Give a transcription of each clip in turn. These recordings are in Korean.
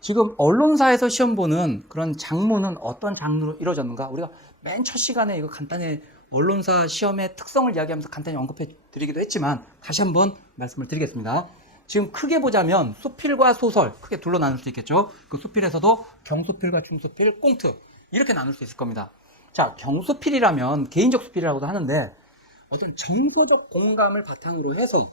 지금 언론사에서 시험 보는 그런 장문은 어떤 장르로 이루어졌는가? 우리가 맨 첫 시간에 이거 간단히 언론사 시험의 특성을 이야기하면서 간단히 언급해 드리기도 했지만 다시 한번 말씀을 드리겠습니다. 지금 크게 보자면 수필과 소설 크게 둘로 나눌 수 있겠죠. 그 수필에서도 경수필과 중수필, 꽁트 이렇게 나눌 수 있을 겁니다. 자, 경수필이라면 개인적 수필이라고도 하는데 어떤 정서적 공감을 바탕으로 해서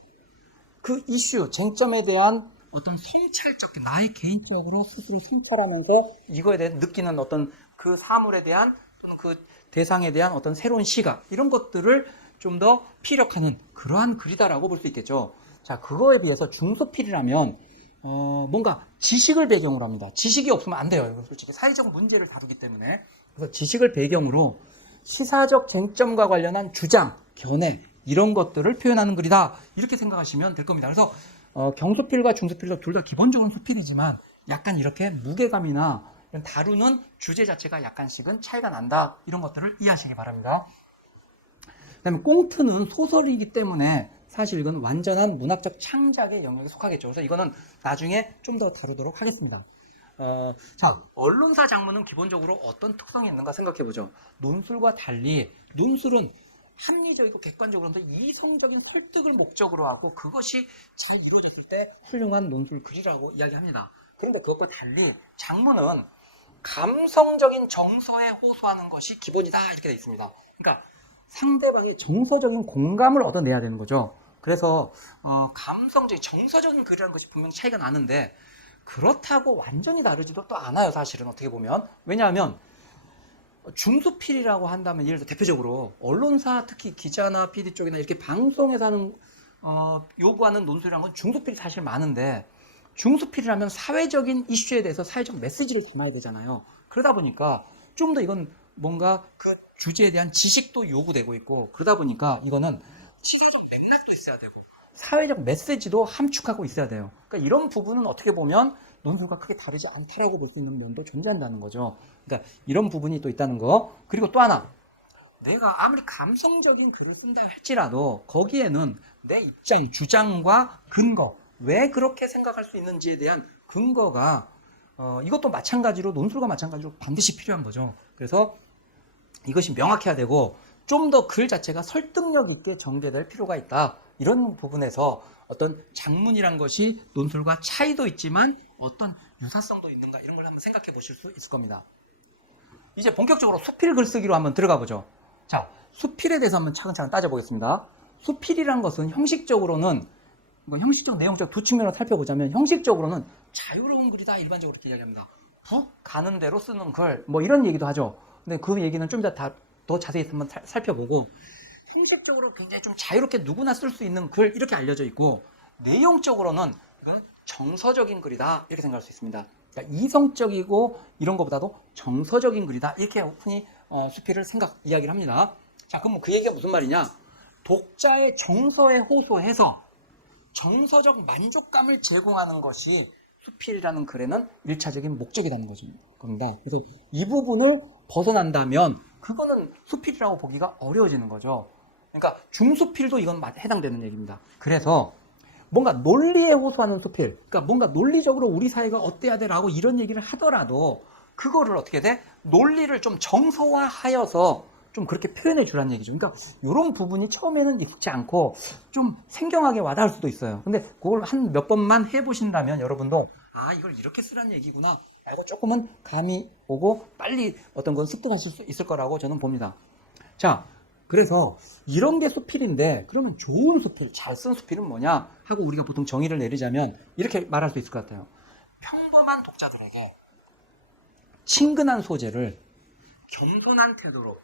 그 이슈, 쟁점에 대한 어떤 성찰적, 나의 개인적으로 스스로 성찰하면서 이거에 대해 느끼는 어떤 그 사물에 대한 또는 그 대상에 대한 어떤 새로운 시각 이런 것들을 좀 더 피력하는 그러한 글이다라고 볼 수 있겠죠. 자, 그거에 비해서 중소필이라면 뭔가 지식을 배경으로 합니다. 지식이 없으면 안 돼요. 솔직히 사회적 문제를 다루기 때문에. 그래서 지식을 배경으로 시사적 쟁점과 관련한 주장, 견해 이런 것들을 표현하는 글이다. 이렇게 생각하시면 될 겁니다. 그래서 경수필과 중수필도 둘 다 기본적으로 수필이지만 약간 이렇게 무게감이나 다루는 주제 자체가 약간씩은 차이가 난다. 이런 것들을 이해하시기 바랍니다. 그다음에 꽁트는 소설이기 때문에 사실 이건 완전한 문학적 창작의 영역에 속하겠죠. 그래서 이거는 나중에 좀 더 다루도록 하겠습니다. 자, 언론사 장문은 기본적으로 어떤 특성이 있는가 생각해보죠. 논술과 달리 논술은 합리적이고 객관적으로 이성적인 설득을 목적으로 하고 그것이 잘 이루어졌을 때 훌륭한 논술 글이라고 이야기합니다. 그런데 그것과 달리 장문은 감성적인 정서에 호소하는 것이 기본이다 이렇게 되어 있습니다. 그러니까 상대방의 정서적인 공감을 얻어내야 되는 거죠. 그래서 감성적인 정서적인 글이라는 것이 분명 차이가 나는데 그렇다고 완전히 다르지도 또 않아요. 사실은 어떻게 보면. 왜냐하면 중수필이라고 한다면 예를 들어 대표적으로 언론사 특히 기자나 PD 쪽이나 이렇게 방송에서 하는 요구하는 논술이라는 건 중수필이 사실 많은데 중수필이라면 사회적인 이슈에 대해서 사회적 메시지를 담아야 되잖아요. 그러다 보니까 좀 더 이건 뭔가 그 주제에 대한 지식도 요구되고 있고 그러다 보니까 이거는 시사적 맥락도 있어야 되고 사회적 메시지도 함축하고 있어야 돼요. 그러니까 이런 부분은 어떻게 보면 논술과 크게 다르지 않다라고 볼 수 있는 면도 존재한다는 거죠. 그러니까 이런 부분이 또 있다는 거. 그리고 또 하나, 내가 아무리 감성적인 글을 쓴다 할지라도 거기에는 내 입장, 주장과 근거, 왜 그렇게 생각할 수 있는지에 대한 근거가 이것도 마찬가지로 논술과 마찬가지로 반드시 필요한 거죠. 그래서 이것이 명확해야 되고 좀 더 글 자체가 설득력 있게 전개될 필요가 있다. 이런 부분에서 어떤 장문이란 것이 논술과 차이도 있지만 어떤 유사성도 있는가 이런 걸 한번 생각해 보실 수 있을 겁니다. 이제 본격적으로 수필 글쓰기로 한번 들어가 보죠. 자, 수필에 대해서 한번 차근차근 따져보겠습니다. 수필이란 것은 형식적으로는 형식적, 내용적 두 측면으로 살펴보자면 형식적으로는 자유로운 글이다 일반적으로 이렇게 이야기합니다. 훅 가는 대로 쓰는 글, 뭐 이런 얘기도 하죠. 근데 그 얘기는 좀 더 자세히 한번 살펴보고 형식적으로 굉장히 좀 자유롭게 누구나 쓸 수 있는 글 이렇게 알려져 있고 내용적으로는 이건 정서적인 글이다 이렇게 생각할 수 있습니다. 그러니까 이성적이고 이런 것보다도 정서적인 글이다 이렇게 흔히 수필을 이야기를 합니다. 자, 그럼 그 얘기가 무슨 말이냐? 독자의 정서에 호소해서 정서적 만족감을 제공하는 것이 수필이라는 글에는 1차적인 목적이라는 겁니다. 그래서 이 부분을 벗어난다면 그거는 수필이라고 보기가 어려워지는 거죠. 그러니까 중수필도 이건 해당되는 얘기입니다. 그래서 뭔가 논리에 호소하는 수필, 그러니까 뭔가 논리적으로 우리 사회가 어때야 돼라고 이런 얘기를 하더라도 그거를 어떻게 돼? 논리를 좀 정서화하여서 좀 그렇게 표현해 주라는 얘기죠. 그러니까 이런 부분이 처음에는 익숙지 않고 좀 생경하게 와닿을 수도 있어요. 근데 그걸 한 몇 번만 해보신다면 여러분도 아, 이걸 이렇게 쓰라는 얘기구나 알고 조금은 감이 오고 빨리 어떤 건 습득하실 수 있을 거라고 저는 봅니다. 자, 그래서 이런 게 수필인데 그러면 좋은 수필, 잘 쓴 수필은 뭐냐 하고 우리가 보통 정의를 내리자면 이렇게 말할 수 있을 것 같아요. 평범한 독자들에게 친근한 소재를 겸손한 태도로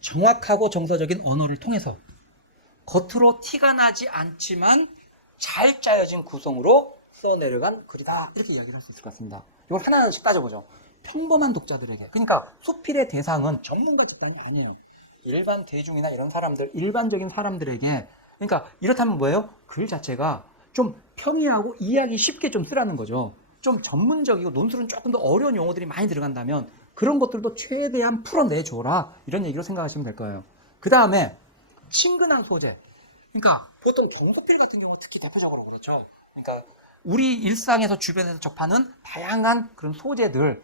정확하고 정서적인 언어를 통해서 겉으로 티가 나지 않지만 잘 짜여진 구성으로 써내려간 글이다 이렇게 이야기를 할 수 있을 것 같습니다. 이걸 하나씩 따져보죠. 평범한 독자들에게, 그러니까 수필의 대상은 전문가 집단이 아니에요. 일반 대중이나 이런 사람들, 일반적인 사람들에게, 그러니까 이렇다면 뭐예요? 글 자체가 좀 평이하고 이해하기 쉽게 좀 쓰라는 거죠. 좀 전문적이고 논술은 조금 더 어려운 용어들이 많이 들어간다면 그런 것들도 최대한 풀어내줘라 이런 얘기로 생각하시면 될 거예요. 그 다음에 친근한 소재, 그러니까 보통 경서필 같은 경우 특히 대표적으로 그렇죠. 그러니까 우리 일상에서 주변에서 접하는 다양한 그런 소재들,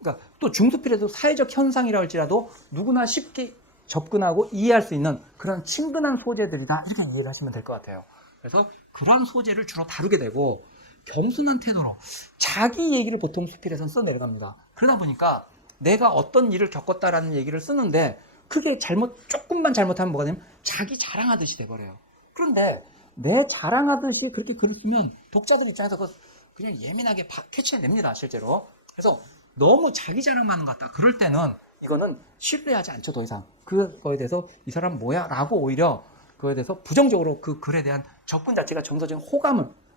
그러니까 또 중수필에도 사회적 현상이라 할지라도 누구나 쉽게 접근하고 이해할 수 있는 그런 친근한 소재들이다, 이렇게 이해를 하시면 될 것 같아요. 그래서 그런 소재를 주로 다루게 되고, 겸손한 태도로 자기 얘기를 보통 수필에서는 써내려갑니다. 그러다 보니까 내가 어떤 일을 겪었다라는 얘기를 쓰는데, 그게 조금만 잘못하면 뭐가 되냐면 자기 자랑하듯이 돼버려요. 그런데 내 자랑하듯이 그렇게 글을 쓰면 독자들 입장에서 그냥 예민하게 캐치해냅니다, 실제로. 그래서 너무 자기 자랑만 하는 것 같다, 그럴 때는 이거는 신뢰하지 않죠, 더 이상. 그거에 대해서 이 사람 뭐야? 라고 오히려 그거에 대해서 부정적으로 그 글에 대한 접근 자체가 정서적인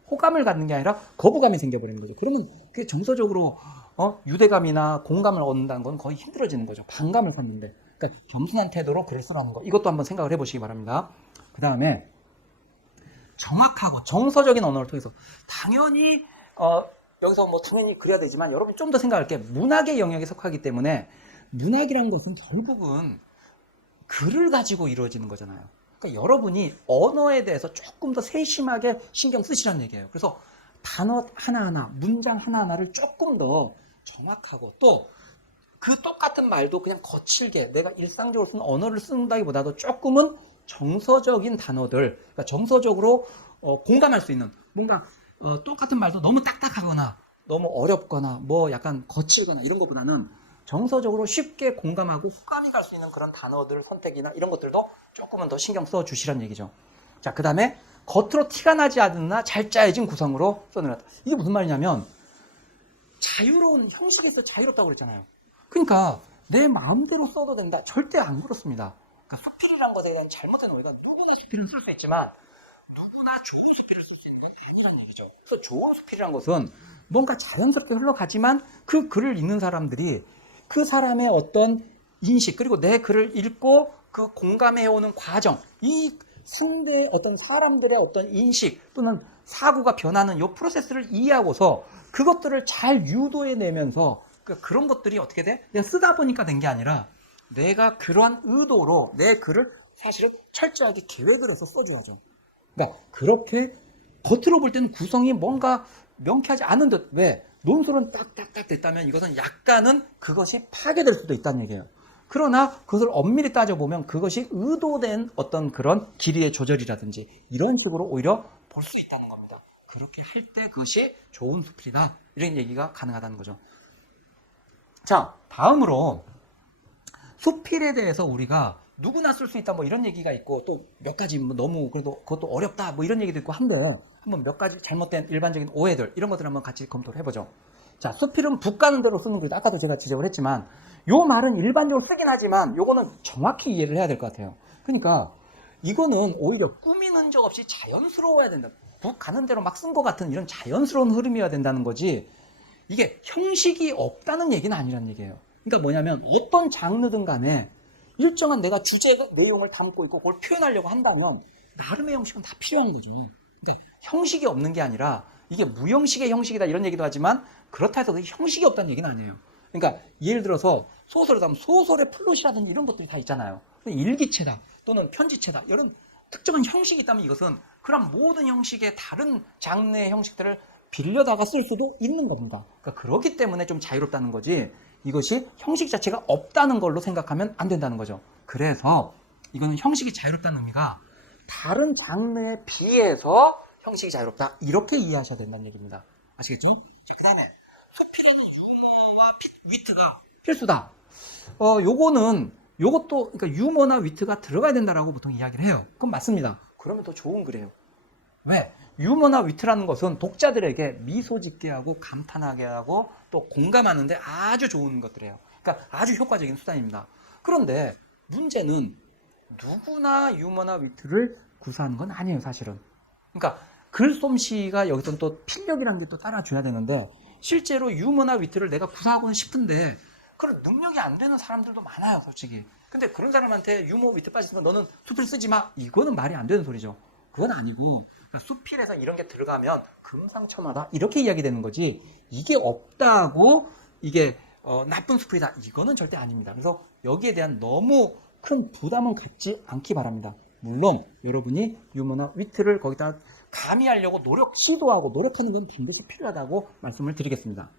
호감을 갖는 게 아니라 거부감이 생겨버리는 거죠. 그러면 그게 정서적으로 유대감이나 공감을 얻는다는 건 거의 힘들어지는 거죠. 반감을 갖는데. 그러니까 겸손한 태도로 글을 쓰라는 거. 이것도 한번 생각을 해보시기 바랍니다. 그 다음에 정확하고 정서적인 언어를 통해서, 당연히 여기서 뭐 당연히 그래야 되지만 여러분이 좀 더 생각할 게, 문학의 영역에 속하기 때문에 문학이란 것은 결국은 글을 가지고 이루어지는 거잖아요. 그러니까 여러분이 언어에 대해서 조금 더 세심하게 신경 쓰시라는 얘기예요. 그래서 단어 하나하나, 문장 하나하나를 조금 더 정확하고, 또 그 똑같은 말도 그냥 거칠게 내가 일상적으로 쓰는 언어를 쓴다기보다도 조금은 정서적인 단어들, 그러니까 정서적으로 공감할 수 있는, 뭔가 똑같은 말도 너무 딱딱하거나 너무 어렵거나 뭐 약간 거칠거나 이런 것보다는 정서적으로 쉽게 공감하고 호감이 갈 수 있는 그런 단어들 선택이나 이런 것들도 조금은 더 신경 써 주시란 얘기죠. 자, 그 다음에 겉으로 티가 나지 않나 잘 짜여진 구성으로 써내렸다. 이게 무슨 말이냐면, 자유로운 형식에서 자유롭다고 그랬잖아요. 그러니까 내 마음대로 써도 된다, 절대 안 그렇습니다. 그러니까 수필이란 것에 대한 잘못된 오해가, 누구나 수필은 쓸 수 있지만 누구나 좋은 수필을 쓸 수 있는 건 아니란 얘기죠. 그래서 좋은 수필이란 것은 뭔가 자연스럽게 흘러가지만 그 글을 읽는 사람들이 그 사람의 어떤 인식, 그리고 내 글을 읽고 그 공감해오는 과정, 이 상대 어떤 사람들의 어떤 인식 또는 사고가 변하는 이 프로세스를 이해하고서 그것들을 잘 유도해내면서, 그런 것들이 어떻게 돼? 내가 쓰다 보니까 된 게 아니라 내가 그러한 의도로 내 글을 사실은 철저하게 계획을 해서 써줘야죠. 그러니까 그렇게 겉으로 볼 때는 구성이 뭔가 명쾌하지 않은 듯, 왜? 논술은 딱딱딱 됐다면 이것은 약간은 그것이 파괴될 수도 있다는 얘기예요. 그러나 그것을 엄밀히 따져보면 그것이 의도된 어떤 그런 길이의 조절이라든지 이런 식으로 오히려 볼 수 있다는 겁니다. 그렇게 할 때 그것이 좋은 수필이다, 이런 얘기가 가능하다는 거죠. 자, 다음으로 수필에 대해서 우리가 누구나 쓸 수 있다 뭐 이런 얘기가 있고, 또 몇 가지 뭐 너무 그래도 그것도 어렵다 뭐 이런 얘기도 있고 한데, 한번 몇 가지 잘못된 일반적인 오해들, 이런 것들 한번 같이 검토를 해보죠. 자, 수필은 북 가는 대로 쓰는 글이다. 아까도 제가 지적을 했지만 요 말은 일반적으로 쓰긴 하지만 요거는 정확히 이해를 해야 될 것 같아요. 그러니까 이거는 오히려 꾸미는 적 없이 자연스러워야 된다. 북 가는 대로 막 쓴 것 같은 이런 자연스러운 흐름이어야 된다는 거지, 이게 형식이 없다는 얘기는 아니란 얘기예요. 그러니까 뭐냐면 어떤 장르든 간에 일정한 내가 주제 내용을 담고 있고 그걸 표현하려고 한다면 나름의 형식은 다 필요한 거죠. 근데 형식이 없는 게 아니라, 이게 무형식의 형식이다 이런 얘기도 하지만 그렇다 해서 형식이 없다는 얘기는 아니에요. 그러니까 예를 들어서 소설을 하면 소설의 플롯이라든지 이런 것들이 다 있잖아요. 일기체다 또는 편지체다, 이런 특정한 형식이 있다면 이것은 그런 모든 형식의 다른 장르의 형식들을 빌려다가 쓸 수도 있는 겁니다. 그러니까 그렇기 때문에 좀 자유롭다는 거지, 이것이 형식 자체가 없다는 걸로 생각하면 안 된다는 거죠. 그래서 이거는 형식이 자유롭다는 의미가 다른 장르에 비해서 형식이 자유롭다, 이렇게 이해하셔야 된다는 얘기입니다. 아시겠죠? 그 다음에 소필에는 유머와 위트가 필수다. 요것도 그러니까 유머나 위트가 들어가야 된다라고 보통 이야기를 해요. 그건 맞습니다. 그러면 더 좋은 글이에요. 왜? 유머나 위트라는 것은 독자들에게 미소 짓게 하고 감탄하게 하고 또 공감하는데 아주 좋은 것들이에요. 그러니까 아주 효과적인 수단입니다. 그런데 문제는 누구나 유머나 위트를 구사하는 건 아니에요, 사실은. 그러니까 글솜씨가 여기서는 또 필력이라는 게 또 따라줘야 되는데, 실제로 유머나 위트를 내가 구사하고는 싶은데 그런 능력이 안 되는 사람들도 많아요, 솔직히. 근데 그런 사람한테 유머 위트 빠졌으면 너는 수필 쓰지 마, 이거는 말이 안 되는 소리죠. 그건 아니고, 그러니까 수필에서 이런 게 들어가면 금상첨화다, 이렇게 이야기되는 거지, 이게 없다고 이게 나쁜 수필이다, 이거는 절대 아닙니다. 그래서 여기에 대한 너무 큰 부담은 갖지 않기 바랍니다. 물론 여러분이 유머나 위트를 거기다 가미하려고 시도하고 노력하는 건 반드시 필요하다고 말씀을 드리겠습니다.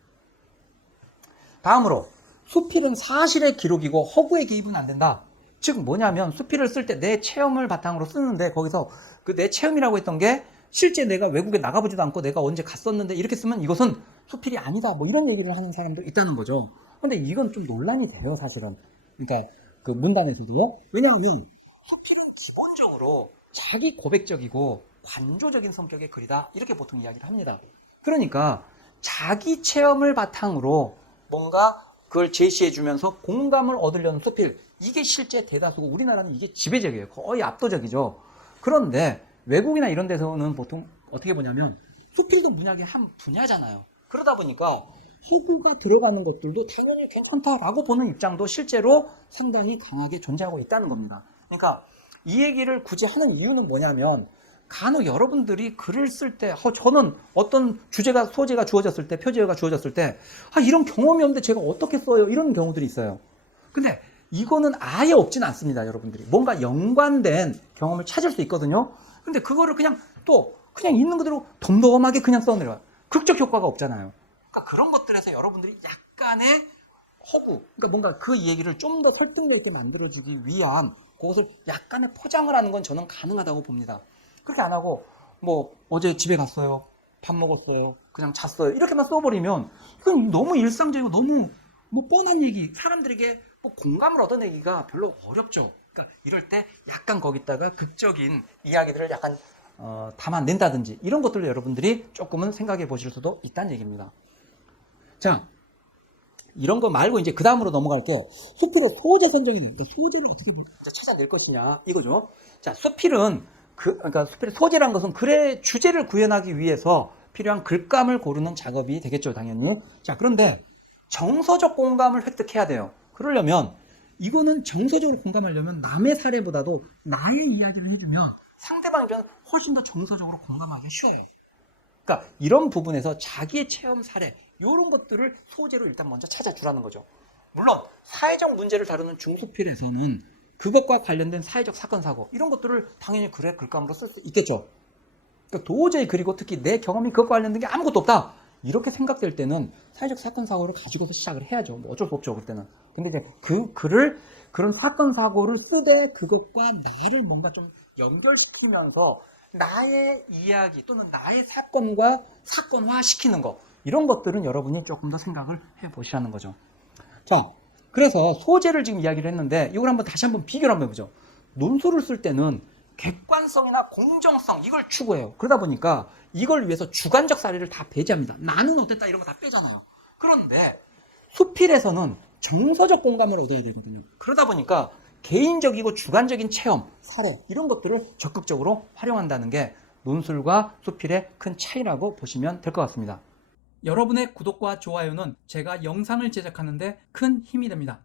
다음으로 수필은 사실의 기록이고 허구의 개입은 안 된다. 즉 뭐냐면 수필을 쓸 때 내 체험을 바탕으로 쓰는데 거기서 그 내 체험이라고 했던 게 실제 내가 외국에 나가보지도 않고 내가 언제 갔었는데 이렇게 쓰면 이것은 수필이 아니다. 뭐 이런 얘기를 하는 사람도 있다는 거죠. 근데 이건 좀 논란이 돼요, 사실은. 그러니까 그 문단에서도. 왜냐하면 수필은 기본적으로 자기 고백적이고 관조적인 성격의 글이다. 이렇게 보통 이야기를 합니다. 그러니까 자기 체험을 바탕으로 뭔가 그걸 제시해 주면서 공감을 얻으려는 수필, 이게 실제 대다수고 우리나라는 이게 지배적이에요. 거의 압도적이죠. 그런데 외국이나 이런 데서는 보통 어떻게 보냐면 수필도 문학의 한 분야잖아요. 그러다 보니까 허구가 들어가는 것들도 당연히 괜찮다라고 보는 입장도 실제로 상당히 강하게 존재하고 있다는 겁니다. 그러니까 이 얘기를 굳이 하는 이유는 뭐냐면 간혹 여러분들이 글을 쓸 때 저는 어떤 소재가 주어졌을 때, 표제어가 주어졌을 때 이런 경험이 없는데 제가 어떻게 써요? 이런 경우들이 있어요. 근데 이거는 아예 없진 않습니다, 여러분들이. 뭔가 연관된 경험을 찾을 수 있거든요. 근데 그거를 그냥 있는 그대로 덤덤하게 그냥 써내려요. 극적 효과가 없잖아요. 그러니까 그런 것들에서 여러분들이 약간의 허구, 그러니까 뭔가 그 얘기를 좀 더 설득력 있게 만들어주기 위한 그것을 약간의 포장을 하는 건 저는 가능하다고 봅니다. 그렇게 안 하고 뭐 어제 집에 갔어요, 밥 먹었어요, 그냥 잤어요 이렇게만 써버리면 그건 너무 일상적이고 너무 뭐 뻔한 얘기, 사람들에게 뭐 공감을 얻어내기가 별로 어렵죠. 그러니까 이럴 때 약간 거기다가 극적인 이야기들을 약간 담아낸다든지 이런 것들로 여러분들이 조금은 생각해 보실 수도 있다는 얘기입니다. 자, 이런 거 말고 이제 그 다음으로 넘어갈게. 수필의 소재 선정이, 소재를 어떻게 찾아낼 것이냐 이거죠. 자, 수필은 그러니까 수필의 소재란 것은 글의 주제를 구현하기 위해서 필요한 글감을 고르는 작업이 되겠죠, 당연히. 자, 그런데 정서적 공감을 획득해야 돼요. 그러려면 이거는 정서적으로 공감하려면 남의 사례보다도 나의 이야기를 해주면 상대방 입장은 훨씬 더 정서적으로 공감하기 쉬워요. 그러니까 이런 부분에서 자기의 체험 사례 이런 것들을 소재로 일단 먼저 찾아주라는 거죠. 물론 사회적 문제를 다루는 중수필에서는 그것과 관련된 사회적 사건 사고 이런 것들을 당연히 글의 글감으로 쓸 수 있겠죠. 그러니까 도저히, 그리고 특히 내 경험이 그것과 관련된 게 아무것도 없다 이렇게 생각될 때는 사회적 사건 사고를 가지고서 시작을 해야죠. 뭐 어쩔 수 없죠, 그때는. 근데 이제 그 글을, 그런 사건 사고를 쓰되 그것과 나를 뭔가 좀 연결시키면서 나의 이야기 또는 나의 사건과 사건화 시키는 거, 이런 것들은 여러분이 조금 더 생각을 해보시라는 거죠. 자, 그래서 소재를 지금 이야기를 했는데 이걸 다시 한번 비교를 한번 해보죠. 논술을 쓸 때는 객관성이나 공정성 이걸 추구해요. 그러다 보니까 이걸 위해서 주관적 사례를 다 배제합니다. 나는 어땠다 이런 거 다 빼잖아요. 그런데 수필에서는 정서적 공감을 얻어야 되거든요. 그러다 보니까 개인적이고 주관적인 체험, 사례 이런 것들을 적극적으로 활용한다는 게 논술과 수필의 큰 차이라고 보시면 될 것 같습니다. 여러분의 구독과 좋아요는 제가 영상을 제작하는 데 큰 힘이 됩니다.